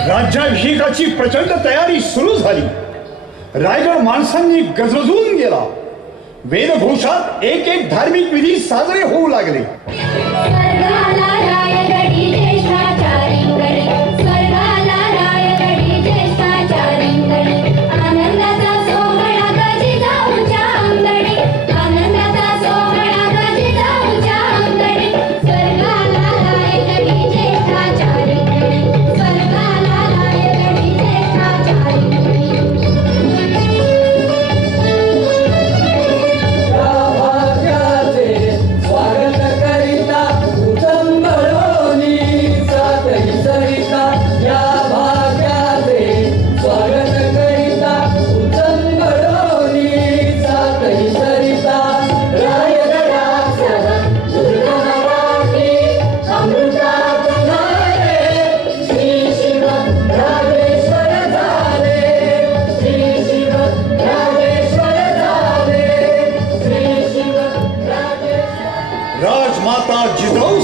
राज्याभिषेकाची प्रचंड तयारी सुरू झाली. रायगड माणसांनी गजबजून गेला. वेदघोषात एक एक धार्मिक विधी साजरे होऊ लागले.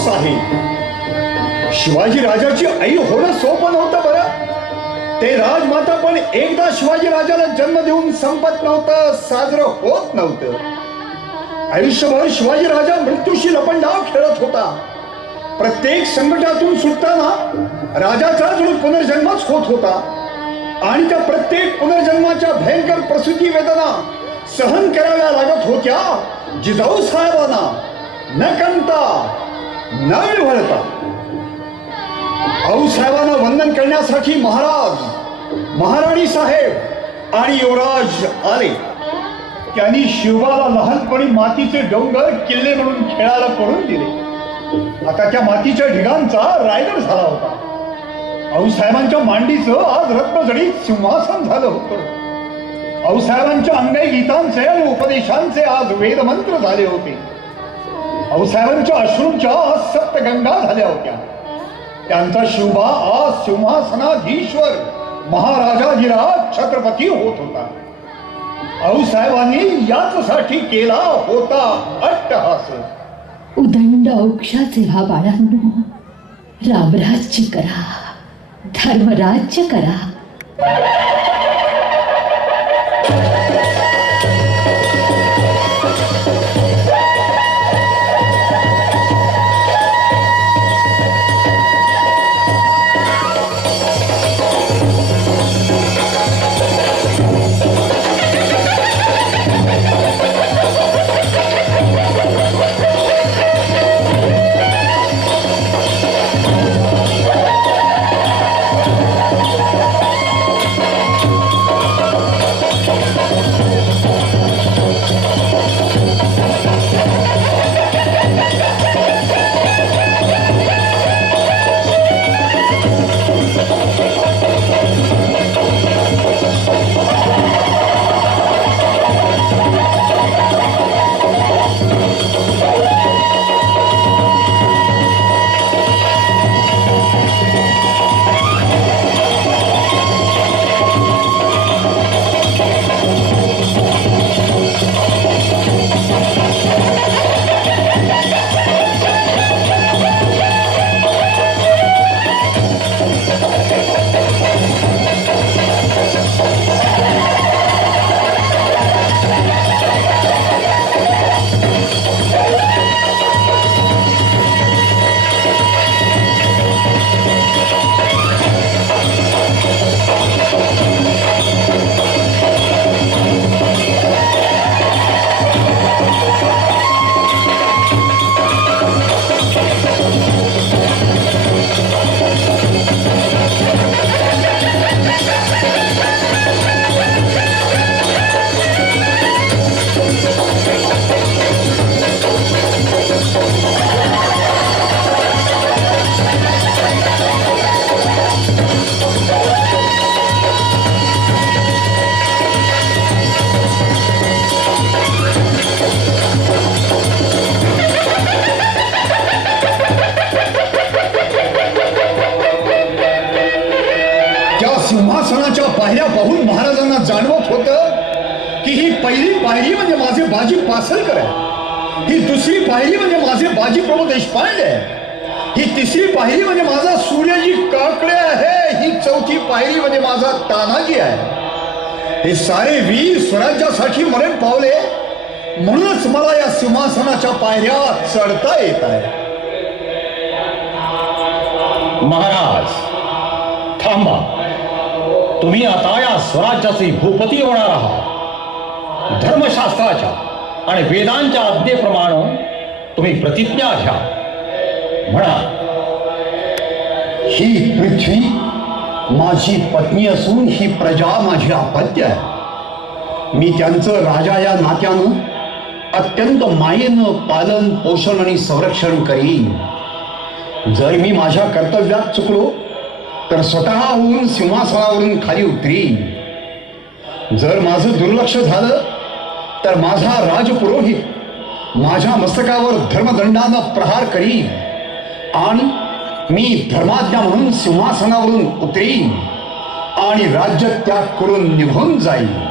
माणूस आहे शिवाजी राजाची आई होणं सोपं नव्हतं बरं. ते राजमाता पण एकदा शिवाजी राजाला जन्म देऊन संपत नव्हतं साजरं होत नव्हतं. आयुष्यभर शिवाजी राजा मृत्यूशी लपंडाव खेळत होता. प्रत्येक संकटातून सुटताना राजाचा जणू पुनर्जन्मच होत होता. आणि त्या प्रत्येक पुनर्जन्माच्या भयंकर प्रसूती वेदना सहन कराव्या लागत होत्या जिजाऊ साहेबांना. न कंता न विव्हळता आऊसाहेबांना वंदन करण्यासाठी महाराज महाराणी साहेब आणि युवराज आले. त्यांनी शिवाला लहानपणी मातीचे डोंगर किल्ले म्हणून खेळायला करून दिले आता त्या मातीच्या ढिगांचा रायगड झाला होता. आऊसाहेबांच्या मांडीचं आज रत्नजडीत सिंहासन झालं होतं. आऊसाहेबांच्या अंगाई गीतांचे आणि उपदेशांचे आज वेदमंत्र झाले होते. आऊसाहेबांच्या अश्रूंच्या सप्त गंगा झाल्या होत्या. त्यांचा शिवबा आज सिंहासनाधीश्वर महाराजाधिराज छत्रपती होत होता. आऊसाहेबांनी याचसाठी केला होता अट्टहास. उदंड औक्षाचे हा बाळांनो रामराज्य करा धर्मराज्य करा. माझे बाजी आहे ही दुसरी पायरी म्हणजे माझे बाजीप्रभू देशपांडे। आहे ही तिसरी पायरी म्हणजे माझा सूर्यजी काकडे आहे। ही चौथी पायरी म्हणजे माझा तानाजी आहे। हे सारे वीर स्वराज्यासाठी मरण पावले। म्हणूनच मला या सिंहासनाच्या पायऱ्या चढता येत आहे। महाराज थांबा। तुम्ही आता या स्वराज्याचे भूपती होणार आहात। धर्मशास्त्राच्या आणि वेदांच्या आज्ञेप्रमाणे तुम्ही प्रतिज्ञा घ्या. म्हणा ही पृथ्वी माझी पत्नी असून ही प्रजा माझी अपत्य आहे. मी त्यांचं राजा या नात्यानं अत्यंत मायेनं पालन पोषण आणि संरक्षण करीन. जर मी माझ्या कर्तव्यात चुकलो तर स्वतःहून सिंहासनावरून खाली उतरीन. जर माझं दुर्लक्ष झालं तर माझा राजपुरोहित माझ्या मस्तकावर धर्मदंडानं प्रहार करीन. आणि मी धर्माज्ञा म्हणून सिंहासनावरून उतरीन. आणि राज्य त्याग करून निघून जाईल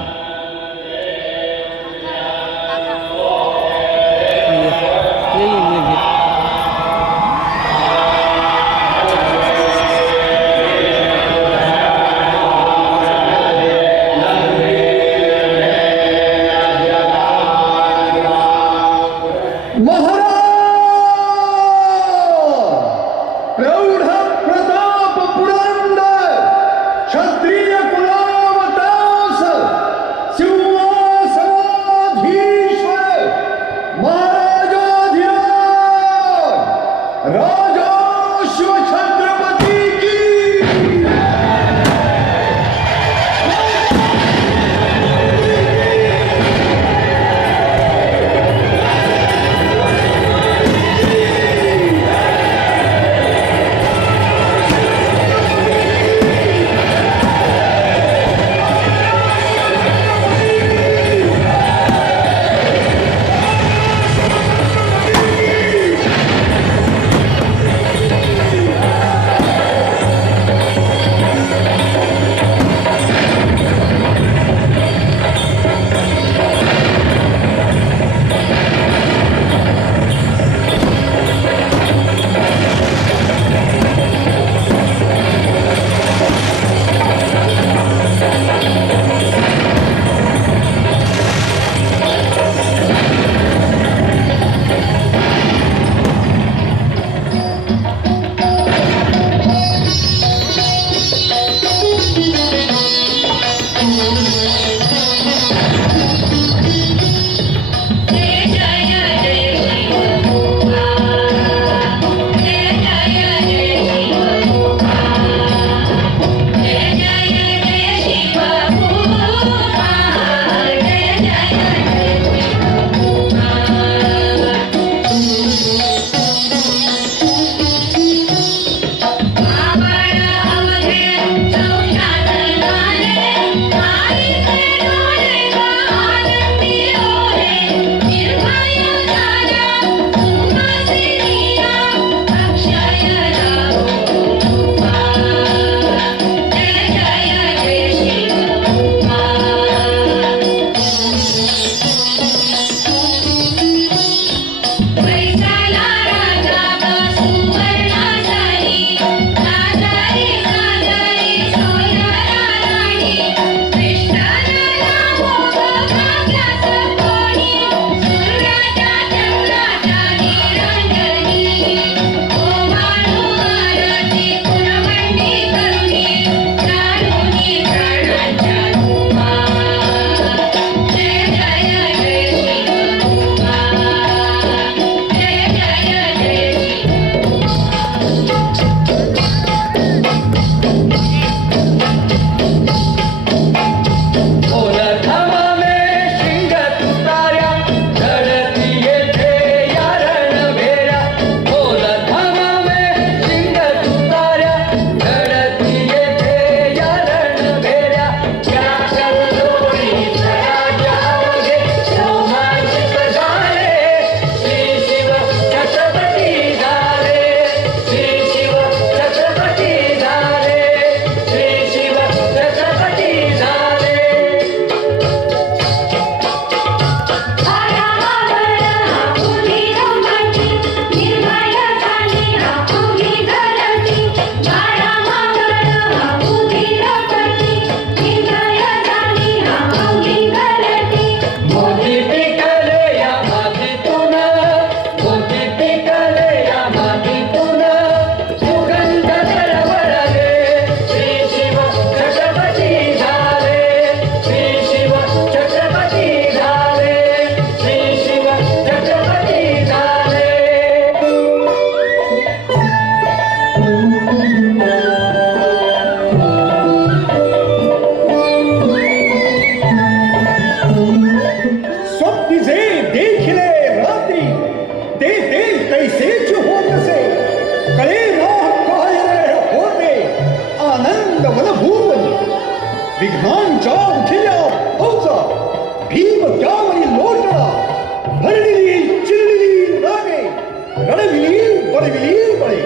परविलीपणे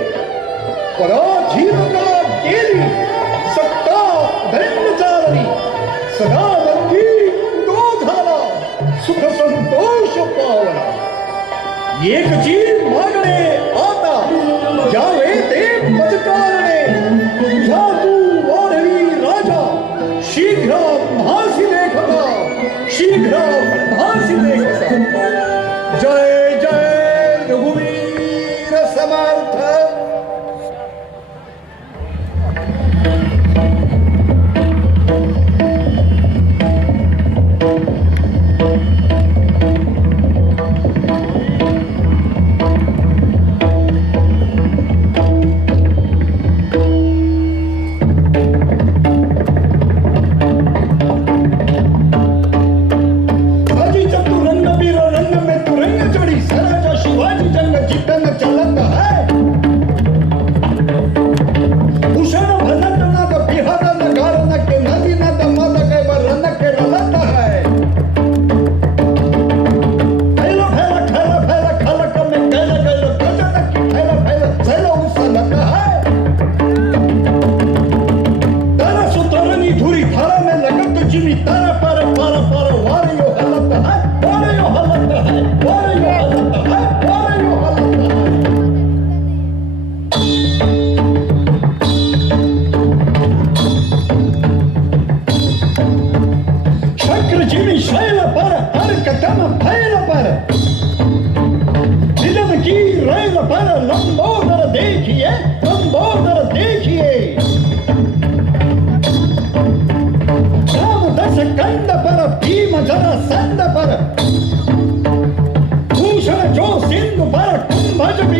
पराजीवना केली. सत्ता धैर्य चालली सदा नक्की उदो झाला सुख संतोष पावला. एकची मागणे आता. ज्यावे ते पचकारणे तुझा तू वाढवी राजा. शीघ्र भासी लेखका. शीघ्र भासी लेखका. dan.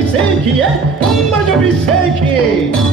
Seiki, eh? Come on, Joby Seiki!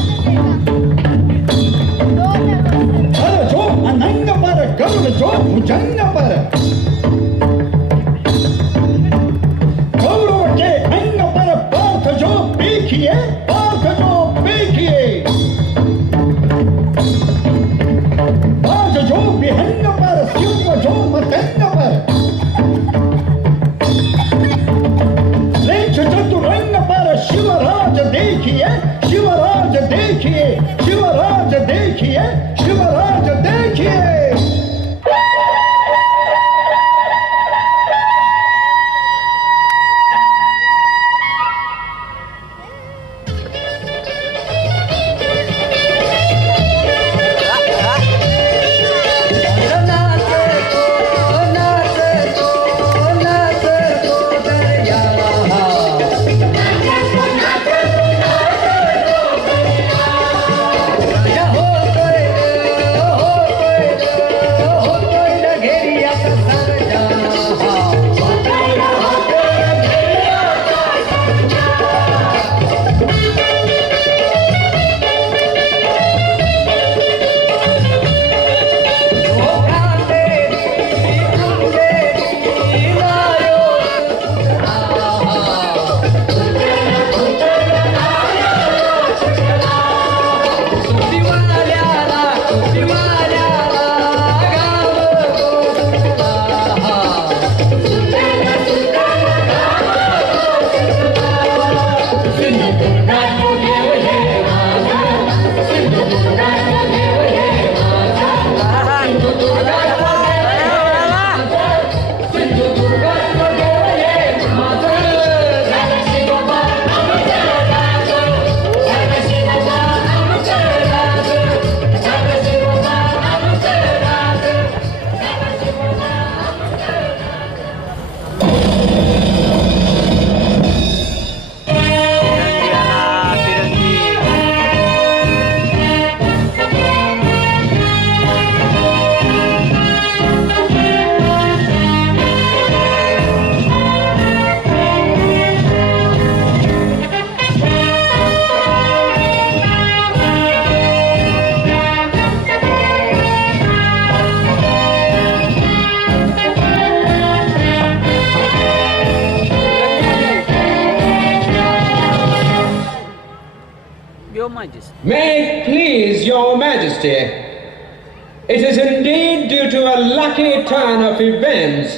May it please your majesty, it is indeed due to a lucky turn of events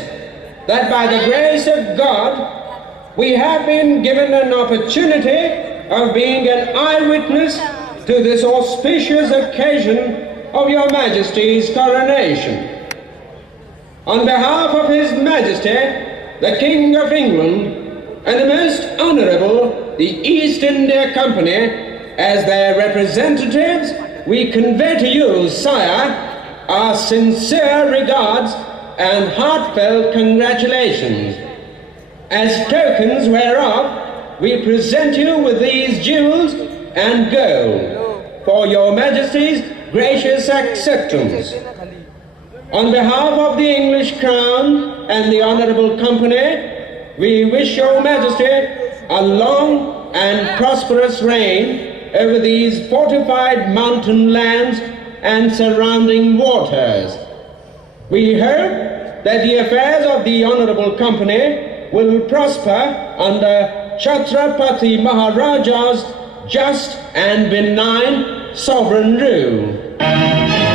that by the grace of God we have been given an opportunity of being an eyewitness to this auspicious occasion of your majesty's coronation. On behalf of His Majesty, the King of England, and the Most Honorable, the East India Company, as their representatives, we convey to you, sire, our sincere regards and heartfelt congratulations. As tokens whereof, we present you with these jewels and gold for your majesty's gracious acceptance. On behalf of the English Crown and the Honorable Company, we wish Your Majesty a long and prosperous reign over these fortified mountain lands and surrounding waters. We hope that the affairs of the Honorable Company will prosper under Chhatrapati Maharaja's just and benign sovereign rule.